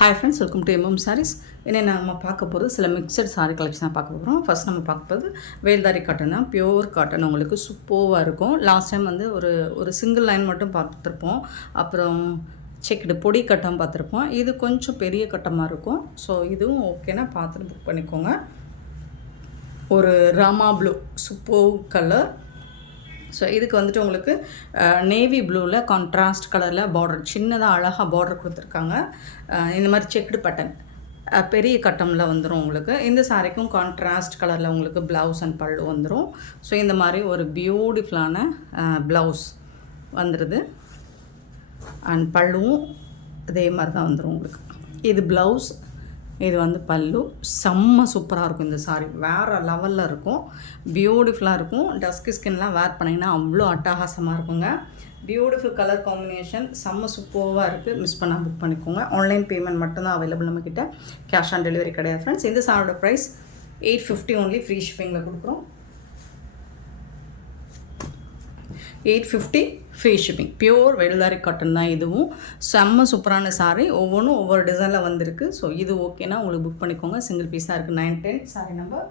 Hi friends, welcome to MM sarees. என்ன நம்ம பார்க்க போகிறது சில மிக்சட் சாரீ கலெக்ஷனாக பார்க்க போகிறோம். ஃபர்ஸ்ட் நம்ம பார்க்க போகிறது வேல்தாரி காட்டன் தான். பியோர் காட்டன் உங்களுக்கு சூப்பராக இருக்கும். லாஸ்ட் டைம் வந்து ஒரு சிங்கிள் லைன் மட்டும் பார்த்துருப்போம். அப்புறம் செக்குடு பொடி கட்டம் பார்த்துருப்போம். இது கொஞ்சம் பெரிய கட்டமாக இருக்கும். ஸோ இதுவும் ஓகேனா பார்த்துட்டு புக் பண்ணிக்கோங்க. ஒரு ராமா ப்ளூ சூப்பர் கலர். ஸோ இதுக்கு வந்துட்டு உங்களுக்கு நேவி ப்ளூவில் கான்ட்ராஸ்ட் கலரில் பார்டர் சின்னதாக அழகாக பார்டர் கொடுத்துருக்காங்க. இந்த மாதிரி செக்குடு பட்டன் பெரிய கட்டமில் வந்துடும் உங்களுக்கு. இந்த சாரிக்கும் கான்ட்ராஸ்ட் கலரில் உங்களுக்கு ப்ளவுஸ் அண்ட் பல்லு வந்துடும். ஸோ இந்த மாதிரி ஒரு பியூட்டிஃபுல்லான ப்ளவுஸ் வந்துடுது. அண்ட் பல்லுவும் அதே மாதிரி தான் வந்துடும் உங்களுக்கு. இது ப்ளவுஸ், இது வந்து பல்லு. செம்ம சூப்பராக இருக்கும். இந்த சாரீ வேறு லெவலில் இருக்கும், பியூட்டிஃபுல்லாக இருக்கும். டஸ்கி ஸ்கின்லாம் வேர் பண்ணிங்கன்னா அவ்வளோ அட்டகாசமாக இருக்குங்க. பியூட்டிஃபுல் கலர் காம்பினேஷன், செம்ம சூப்பராக இருக்குது. மிஸ் பண்ணால் புக் பண்ணிக்கோங்க. ஆன்லைன் பேமெண்ட் மட்டும்தான் அவைலபிள் நம்மக்கிட்ட, கேஷ் ஆன் டெலிவரி கிடையாது ஃப்ரெண்ட்ஸ். இந்த சாரோட ப்ரைஸ் 850 ஒன்லி, ஃப்ரீ ஷிப்பிங்கில் கொடுக்குறோம். 850 ஃப்ரீ ஷிப்பிங். பியோர் வேல்தாரி காட்டன் தான். இதுவும் செம்ம சூப்பரான சாரீ. ஒவ்வொன்றும் ஒவ்வொரு டிசைனில் வந்திருக்கு. ஸோ இது ஓகேனா உங்களுக்கு புக் பண்ணிக்கோங்க. சிங்கிள் பீஸாக இருக்குது. 910 சாரி நம்பர்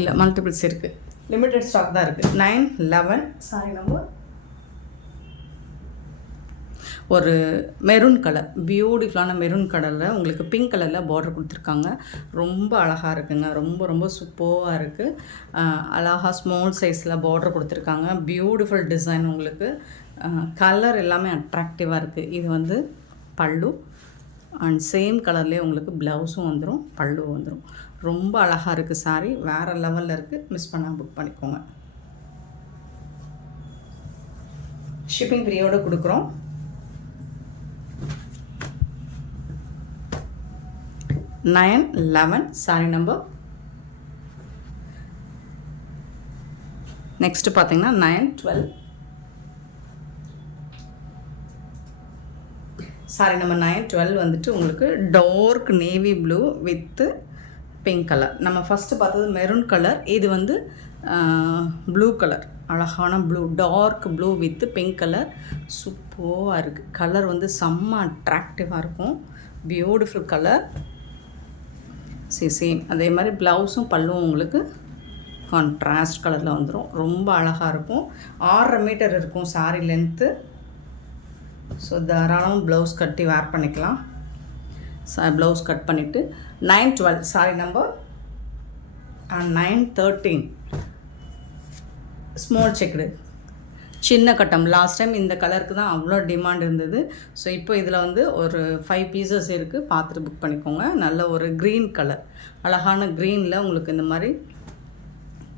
இல்லை, மல்டிபிள்ஸ் இருக்குது. லிமிட்டட் ஸ்டாக் தான் இருக்குது. 911 சாரி நம்பர். ஒரு மெரூன் கலர், பியூட்டிஃபுல்லான மெரூன் கலரில் உங்களுக்கு பிங்க் கலரில் பார்டர் கொடுத்துருக்காங்க. ரொம்ப அழகாக இருக்குங்க. ரொம்ப ரொம்ப சூப்பராக இருக்குது. அழகாக ஸ்மால் சைஸில் பார்டர் கொடுத்துருக்காங்க. பியூட்டிஃபுல் டிசைன் உங்களுக்கு. கலர் எல்லாமே அட்ராக்டிவாக இருக்குது. இது வந்து பல்லு அண்ட் சேம் கலர்லேயே உங்களுக்கு ப்ளவுஸும் வந்துடும், பல்லுவும் வந்துடும். ரொம்ப அழகாக இருக்குது சாரீ. வேறு லெவலில் இருக்குது. மிஸ் பண்ணால் புக் பண்ணிக்கோங்க. ஷிப்பிங் ஃப்ரீயோடு கொடுக்குறோம். 911 சாரி நம்பர். நெக்ஸ்ட்டு பார்த்தீங்கன்னா 912 சாரி நம்பர். 912 வந்துட்டு உங்களுக்கு dark navy blue with pink colour. நம்ம ஃபஸ்ட்டு பார்த்தது மெரூன் கலர். இது வந்து ப்ளூ கலர், அழகான blue, dark blue with pink colour. சூப்பராக இருக்குது. கலர் வந்து செம்ம அட்ராக்டிவாக இருக்கும். Beautiful colour. சேம் அதே மாதிரி ப்ளவுஸும் பல்லுவும் உங்களுக்கு கான்ட்ராஸ்ட் கலரில் வந்துடும். ரொம்ப அழகாக இருக்கும். 6.5 மீட்டர் இருக்கும் சாரீ லென்த்து. ஸோ தாராளம் ப்ளவுஸ் கட்டி வேர் பண்ணிக்கலாம். ப்ளவுஸ் கட் பண்ணிவிட்டு 912 சாரி நம்பர். 913 ஸ்மால் செக்குடு சின்ன கட்டம். லாஸ்ட் டைம் இந்த கலருக்கு தான் அவ்வளோ டிமாண்ட் இருந்தது. ஸோ இப்போ இதில் வந்து ஒரு 5 பீசஸ் இருக்குது. பார்த்துட்டு புக் பண்ணிக்கோங்க. நல்ல ஒரு க்ரீன் கலர், அழகான க்ரீனில் உங்களுக்கு இந்த மாதிரி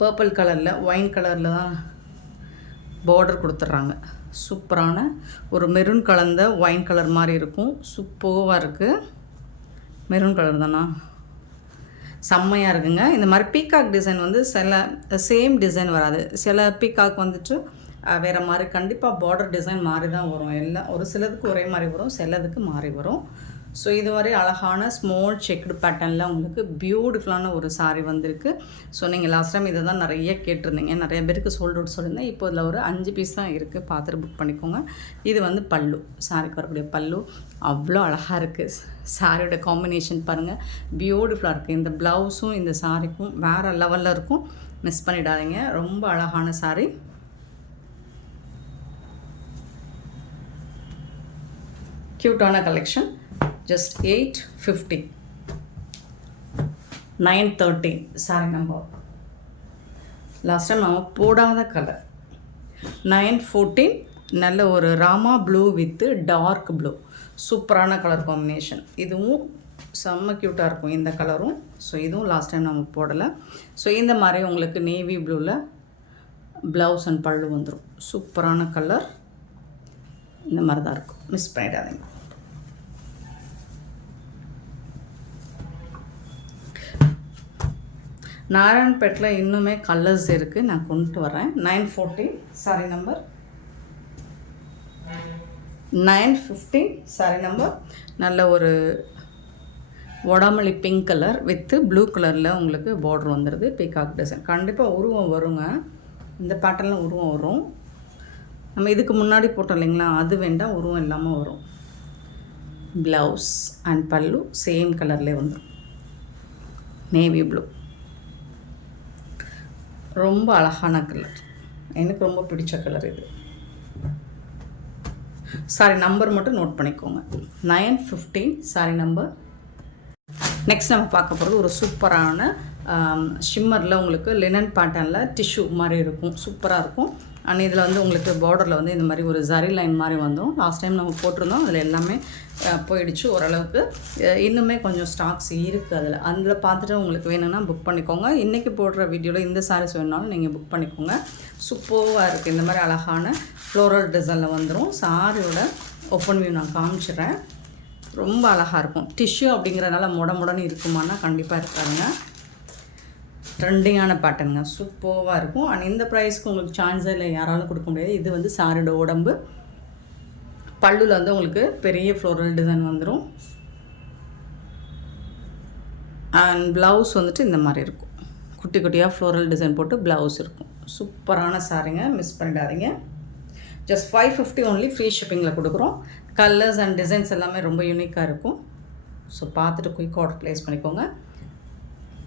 பர்பிள் கலரில் ஒயின் கலரில் தான் பார்டர் கொடுத்துட்றாங்க. சூப்பரான ஒரு மெரூன் கலந்த ஒயின் கலர் மாதிரி இருக்கும். சூப்பராக இருக்குது. மெரூன் கலர் தானா? செம்மையாக இருக்குங்க. இந்த மாதிரி பீகாக் டிசைன் வந்து சில சேம் டிசைன் வராது. சில பீகாக் வந்துட்டு வேறு மாதிரி கண்டிப்பாக பார்டர் டிசைன் மாறி தான் வரும். எல்லாம் ஒரு சிலதுக்கு ஒரே மாதிரி வரும், சிலதுக்கு மாறி வரும். ஸோ இதுவரை அழகான ஸ்மால் செக்குடு பேட்டர்னில் உங்களுக்கு பியூட்டிஃபுல்லான ஒரு சாரீ வந்திருக்கு. ஸோ நீங்கள் லாஸ்ட் டைம் இதை தான் நிறைய கேட்டிருந்தீங்க. நிறைய பேருக்கு சோல்ட் அவுட் சொல்லியிருந்தேன். இப்போ இதில் ஒரு 5 பீஸ் தான் இருக்குது. பார்த்துட்டு புக் பண்ணிக்கோங்க. இது வந்து பல்லு, சாரிக்கு வரக்கூடிய பல்லு அவ்வளோ அழகாக இருக்குது. சாரியோட காம்பினேஷன் பாருங்கள், பியூட்டிஃபுல்லாக இருக்குது. இந்த ப்ளவுஸும் இந்த சாரிக்கும் வேறு லெவலில் இருக்கும். மிஸ் பண்ணிடாதீங்க. ரொம்ப அழகான சாரீ. க்யூட்டான collection. Just 850. 913 saree number. Last time நம்ம போடாத கலர். 914 நல்ல ஒரு ராமா ப்ளூ வித்து டார்க் ப்ளூ. சூப்பரான கலர் காம்பினேஷன். இதுவும் செம்ம க்யூட்டாக இருக்கும் இந்த கலரும். ஸோ இதுவும் லாஸ்ட் டைம் நம்ம போடலை. ஸோ இந்த மாதிரி உங்களுக்கு நேவி ப்ளூவில் ப்ளவுஸ் அண்ட் பல்லு வந்துடும். சூப்பரான கலர். இந்த மாதிரி தான் இருக்கும். மிஸ் பண்ணிடாதீங்க. நாராயண்பேட்டில் இன்னுமே கலர்ஸ் இருக்குது, நான் கொண்டு வரேன். 914 சாரி நம்பர். 915 sorry number. நல்ல ஒரு வடாமல்லி பிங்க் கலர் வித்து ப்ளூ கலரில் உங்களுக்கு பார்டர் வந்துடுது. Peacock design. கண்டிப்பாக உருவம் வருங்க. இந்த பேட்டர்னில் உருவம் வரும். நம்ம இதுக்கு முன்னாடி போட்டோம் இல்லைங்களா, அது வேண்டாம், உருவம் இல்லாமல் வரும். ப்ளவுஸ் அண்ட் பல்லு சேம் கலர்லேயே வந்துடும், நேவி ப்ளூ. ரொம்ப அழகான கலர், எனக்கு ரொம்ப பிடிச்ச கலர் இது. சாரி நம்பர் மட்டும் நோட் பண்ணிக்கோங்க, 915 சாரி நம்பர். நெக்ஸ்ட் நம்ம பார்க்க போகிறது ஒரு சூப்பரான ஷிம்மரில் உங்களுக்கு லினன் பேட்டர்னில் டிஷ்யூ மாதிரி இருக்கும், சூப்பராக இருக்கும். அண்ட் இதில் வந்து உங்களுக்கு பார்டரில் வந்து இந்த மாதிரி ஒரு ஜரி லைன் மாதிரி வந்துடும். லாஸ்ட் டைம் நம்ம போட்டிருந்தோம், அதில் எல்லாமே போயிடுச்சு ஓரளவுக்கு. இன்னுமே கொஞ்சம் ஸ்டாக்ஸ் இருக்குது அதில் பார்த்துட்டு உங்களுக்கு வேணும்னா புக் பண்ணிக்கோங்க. இன்றைக்கி போடுற வீடியோவில் இந்த சாரீஸ் வேணுனாலும் நீங்கள் புக் பண்ணிக்கோங்க. சூப்பராக இருக்குது, இந்த மாதிரி அழகான ஃப்ளோரல் டிசைனில் வந்துடும். சாரியோட ஓப்பன் வியூ நான் காமிச்சிடுறேன். ரொம்ப அழகாக இருக்கும். டிஷ்யூ அப்படிங்கிறதுனால முடன்னு இருக்குமானா கண்டிப்பாக இருக்காதுங்க. ட்ரெண்டிங்கான பேட்டர்னுங்க, சூப்பராக இருக்கும். அண்ட் இந்த ப்ரைஸ்க்கு உங்களுக்கு சான்ஸே இல்லை, யாராலும் கொடுக்க முடியாது. இது வந்து சாரியோட உடம்பு. பல்லுவில் வந்து உங்களுக்கு பெரிய ஃப்ளோரல் டிசைன் வந்துடும். அண்ட் ப்ளவுஸ் வந்துட்டு இந்த மாதிரி இருக்கும், குட்டி குட்டியாக ஃப்ளோரல் டிசைன் போட்டு ப்ளவுஸ் இருக்கும். சூப்பரான சாரிங்க, மிஸ் பண்ணிடாதீங்க. ஜஸ்ட் 550 ஒன்லி, ஃப்ரீ ஷிப்பிங்கில் கொடுக்குறோம். கலர்ஸ் அண்ட் டிசைன்ஸ் எல்லாமே ரொம்ப யூனிக்காக இருக்கும். ஸோ பார்த்துட்டு குயிக் ஆர்டர் ப்ளேஸ் பண்ணிக்கோங்க.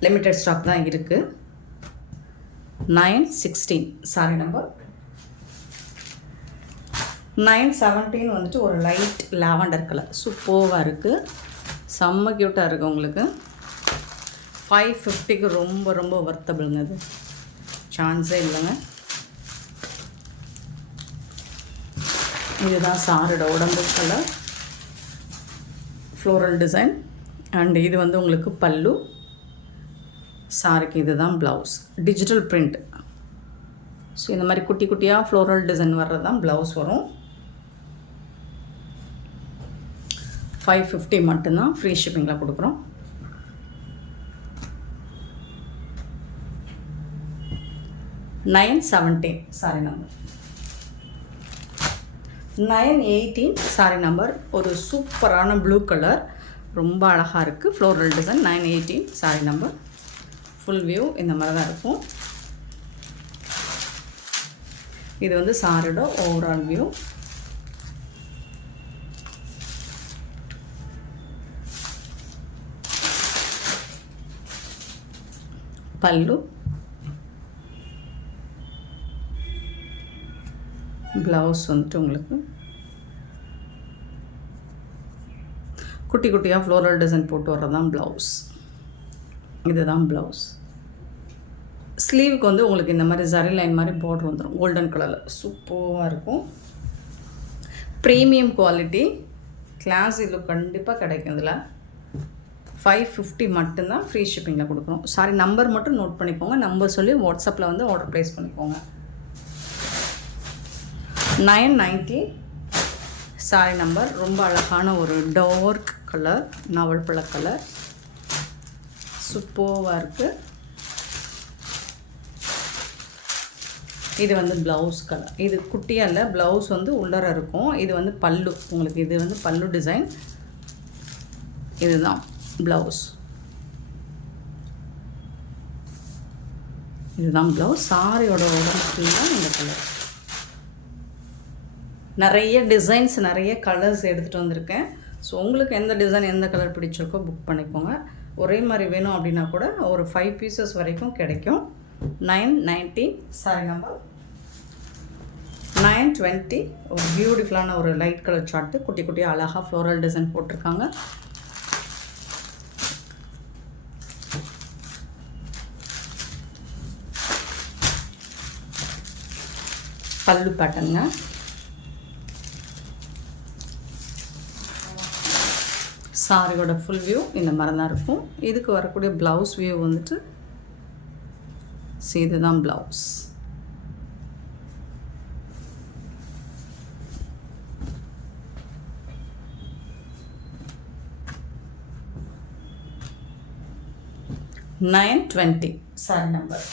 லிமிட்டட் ஸ்டாக் தான் இருக்குது. 916 சாரி நம்பர். 917 வந்துட்டு ஒரு லைட் லாவெண்டர் கலர், சூப்பராக இருக்குது, செம்ம க்யூட்டாக இருக்குது உங்களுக்கு. 550க்கு ரொம்ப ரொம்ப வர்த்தபிள்ங்க, இது சான்ஸே இல்லைங்க. இதுதான் சாரோட உடம்பு கலர், ஃப்ளோரல் டிசைன். அண்ட் இது வந்து உங்களுக்கு பல்லு. சாரிக்கு இதுதான் ப்ளவுஸ், டிஜிட்டல் பிரிண்ட். ஸோ இந்த மாதிரி குட்டி குட்டியாக ஃப்ளோரல் டிசைன் வர்றது தான் ப்ளவுஸ் வரும். 550 மட்டும்தான், ஃப்ரீ ஷிப்பிங்கில் கொடுக்குறோம். $917 சாரி நம்பர். 918 sorry number. ஒரு சூப்பரான ப்ளூ கலர், ரொம்ப அழகாக இருக்குது, floral design. 918 sorry number. Full view இந்த மாதிரி தான் இருக்கும். இது வந்து சாரோட ஓவரால் வியூ. பல்லு, ப்ளவுஸ் வந்துட்டு உங்களுக்கு குட்டி குட்டியாக ஃப்ளோரல் டிசைன் போட்டு வர்றது தான் ப்ளவுஸ். இதுதான் ப்ளவுஸ். ஸ்லீவுக்கு வந்து உங்களுக்கு இந்த மாதிரி ஜரி லைன் மாதிரி பார்டர் வந்துடும், கோல்டன் கலரில், சூப்பராக இருக்கும். ப்ரீமியம் குவாலிட்டி, கிளாஸி லுக் கண்டிப்பாக கிடைக்கும். இதில் 550 மட்டும்தான், ஃப்ரீ ஷிப்பிங்கில் கொடுக்குறோம். சாரி நம்பர் மட்டும் நோட் பண்ணிக்கோங்க, நம்பர் சொல்லி வாட்ஸ்அப்பில் வந்து ஆர்டர் ப்ளேஸ் பண்ணிக்கோங்க. 990 சாரி நம்பர். ரொம்ப அழகான ஒரு டார்க் கலர், நாவல் பழ கலர், சூப்பராக இருக்குது. இது வந்து ப்ளவுஸ் கலர். இது குட்டியாக இல்லை, ப்ளவுஸ் வந்து உள்ளர இருக்கும். இது வந்து பல்லு உங்களுக்கு, இது வந்து பல்லு டிசைன். இதுதான் ப்ளவுஸ், இதுதான் ப்ளவுஸ். சாரியோட உடம்பு ஃபுல்லாக இந்த கலர். நிறைய டிசைன்ஸ், நிறைய கலர்ஸ் எடுத்துகிட்டு வந்திருக்கேன். ஸோ உங்களுக்கு எந்த டிசைன் எந்த கலர் பிடிச்சிருக்கோ புக் பண்ணிக்கோங்க. ஒரே மாதிரி வேணும் அப்படின்னா கூட ஒரு 5 பீசஸ் வரைக்கும் கிடைக்கும். 990 சாரி நம்பர். 920 ஒரு பியூட்டிஃபுல்லான ஒரு லைட் கலர் சார்ட்டு, குட்டி குட்டியாக அழகாக ஃப்ளோரல் டிசைன் போட்டிருக்காங்க. பல்லு பேட்டர்னுங்க. சாரியோட ஃபுல் வியூ இந்த மாதிரி தான் இருக்கும். இதுக்கு வரக்கூடிய ப்ளவுஸ் வியூ வந்துட்டு இதுதான் blouse. $920 sorry number.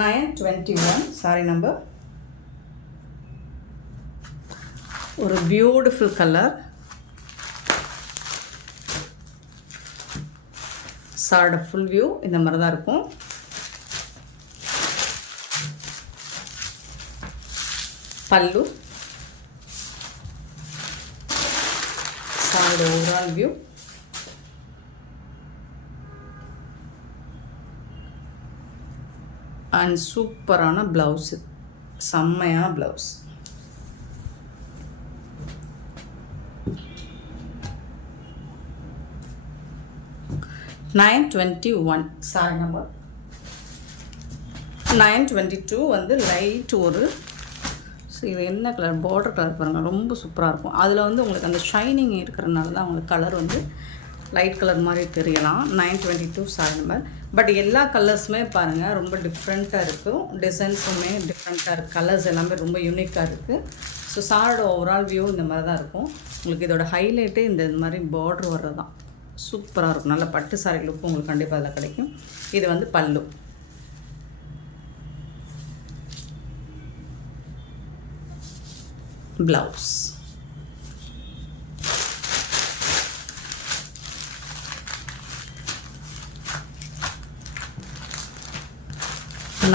921 sorry number. ஒரு பியூட்டிஃபுல் கலர், சாரோட ஃபுல் வியூ இந்த மாதிரி தான் இருக்கும். பல்லு, சாரியோட ஓவரால் வியூ. அண்ட் சூப்பரான ப்ளவுஸு, செம்மையான ப்ளவுஸ். $921 sorry number. 922 வந்து லைட் ஒரு இது என்ன கலர், பார்டர் கலர் பாருங்கள், ரொம்ப சூப்பராக இருக்கும். அதில் வந்து உங்களுக்கு அந்த ஷைனிங் இருக்கிறதுனால தான் உங்களுக்கு கலர் வந்து லைட் கலர் மாதிரி தெரியலாம். 922 சாரி நம்பர். பட் எல்லா கலர்ஸுமே பாருங்கள் ரொம்ப டிஃப்ரெண்ட்டாக இருக்கும், டிசைன்ஸுமே டிஃப்ரெண்ட்டாக இருக்குது, கலர்ஸ் எல்லாமே ரொம்ப யூனிக்காக இருக்குது. ஸோ சாரோட ஓவரால் வியூ இந்த மாதிரி தான் இருக்கும். உங்களுக்கு இதோட ஹைலைட்டே இந்த மாதிரி பார்டர் வர்றது தான். சூப்பராக இருக்கும். நல்ல பட்டு சாரி லுக்கும் உங்களுக்கு கண்டிப்பாக அதில் கிடைக்கும். இது வந்து பல்லு. Blouse.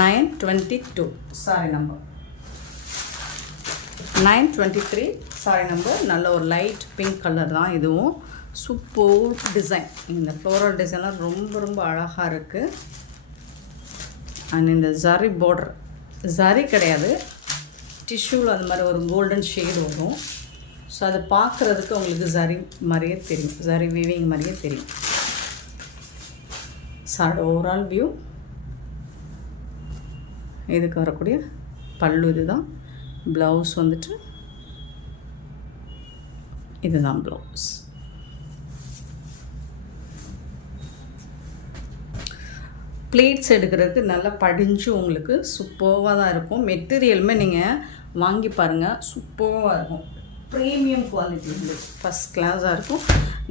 $922 sorry number. 923 sorry number. நல்ல ஒரு லைட் பிங்க் கலர் தான் இதுவும். Super design. இந்த ஃப்ளோரல் டிசைன்லாம் ரொம்ப ரொம்ப அழகாக இருக்குது. அண்ட் இந்த ஜரி பார்டர், ஜரி கிடையாது, டிஷ்யூவில் அந்த மாதிரி ஒரு கோல்டன் ஷேடு வரும். ஸோ அது பார்க்குறதுக்கு உங்களுக்கு ஜரி மாதிரியே தெரியும், ஜரி வீவிங் மாதிரியே தெரியும். சாரோட ஓவரால் வியூ. இதுக்கு வரக்கூடிய பல்லு இதுதான். ப்ளவுஸ் வந்துட்டு இதுதான் ப்ளவுஸ். ப்ளேட்ஸ் எடுக்கிறதுக்கு நல்லா படிஞ்சு உங்களுக்கு சூப்பராக தான் இருக்கும். மெட்டீரியலுமே நீங்கள் வாங்கி பாருங்கள், சூப்பராக இருக்கும். ப்ரீமியம் குவாலிட்டி வந்து ஃபஸ்ட் கிளாஸாக இருக்கும்.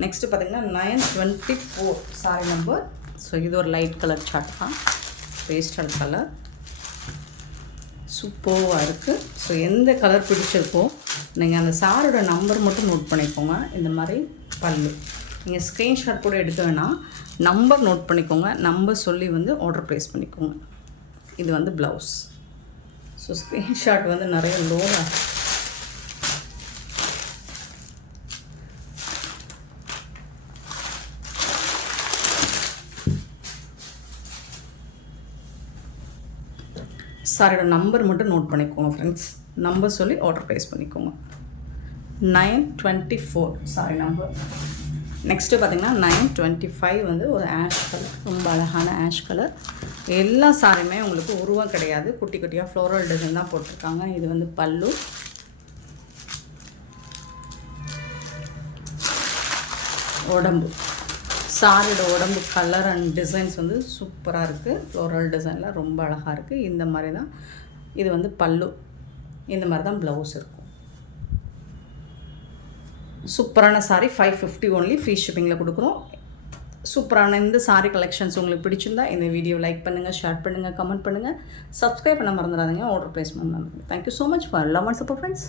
நெக்ஸ்ட்டு பார்த்திங்கன்னா 924 சாரி நம்பர். ஸோ இது ஒரு லைட் கலர் சார்ட் தான், பேஸ்டல் கலர், சூப்பராக இருக்குது. ஸோ எந்த கலர் பிடிச்சிருக்கோ நீங்கள் அந்த சாரோட நம்பர் மட்டும் நோட் பண்ணிக்கோங்க. இந்த மாதிரி பல்லு நீங்கள் ஸ்க்ரீன்ஷாட் கூட எடுக்க வேணாம், நம்பர் நோட் பண்ணிக்கோங்க, நம்பர் சொல்லி வந்து ஆர்டர் ப்ளேஸ் பண்ணிக்கோங்க. இது வந்து ப்ளவுஸ். ஸோ ஸ்க்ரீன்ஷாட் வந்து நிறைய லோடாக சாரியோட நம்பர் மட்டும் நோட் பண்ணிக்கோங்க ஃப்ரெண்ட்ஸ், நம்பர் சொல்லி ஆர்டர் ப்ளேஸ் பண்ணிக்கோங்க. 924 சாரி நம்பர். நெக்ஸ்ட்டு பார்த்திங்கன்னா 925 வந்து ஒரு ஆஷ் கலர், ரொம்ப அழகான ஆஷ் கலர். எல்லா சாரியுமே உங்களுக்கு உருவம் கிடையாது, குட்டி குட்டியாக ஃப்ளோரல் டிசைன் தான் போட்டிருக்காங்க. இது வந்து பல்லு. உடம்பு, சாரியோட உடம்பு கலர் அண்ட் டிசைன்ஸ் வந்து சூப்பராக இருக்குது. ஃப்ளோரல் டிசைனில் ரொம்ப அழகாக இருக்குது. இந்த மாதிரி தான் இது வந்து பல்லு. இந்த மாதிரி தான் ப்ளவுஸ் இருக்கும். சூப்பரான சாரி. 550 ஒன்லி, ஃப்ரீ ஷிப்பிங்கில் கொடுக்குறோம். சூப்பரான இந்த சாரி கலெக்ஷன்ஸ் உங்களுக்கு பிடிச்சிருந்தா இந்த வீடியோ லைக் பண்ணுங்கள், ஷேர் பண்ணுங்கள், கமெண்ட் பண்ணுங்கள், சப்ஸ்கிரைப் பண்ண மறந்துடாதீங்க, ஆர்டர் ப்ளேஸ் பண்ண மறந்துடுங்க. Thank you so much for love and support friends.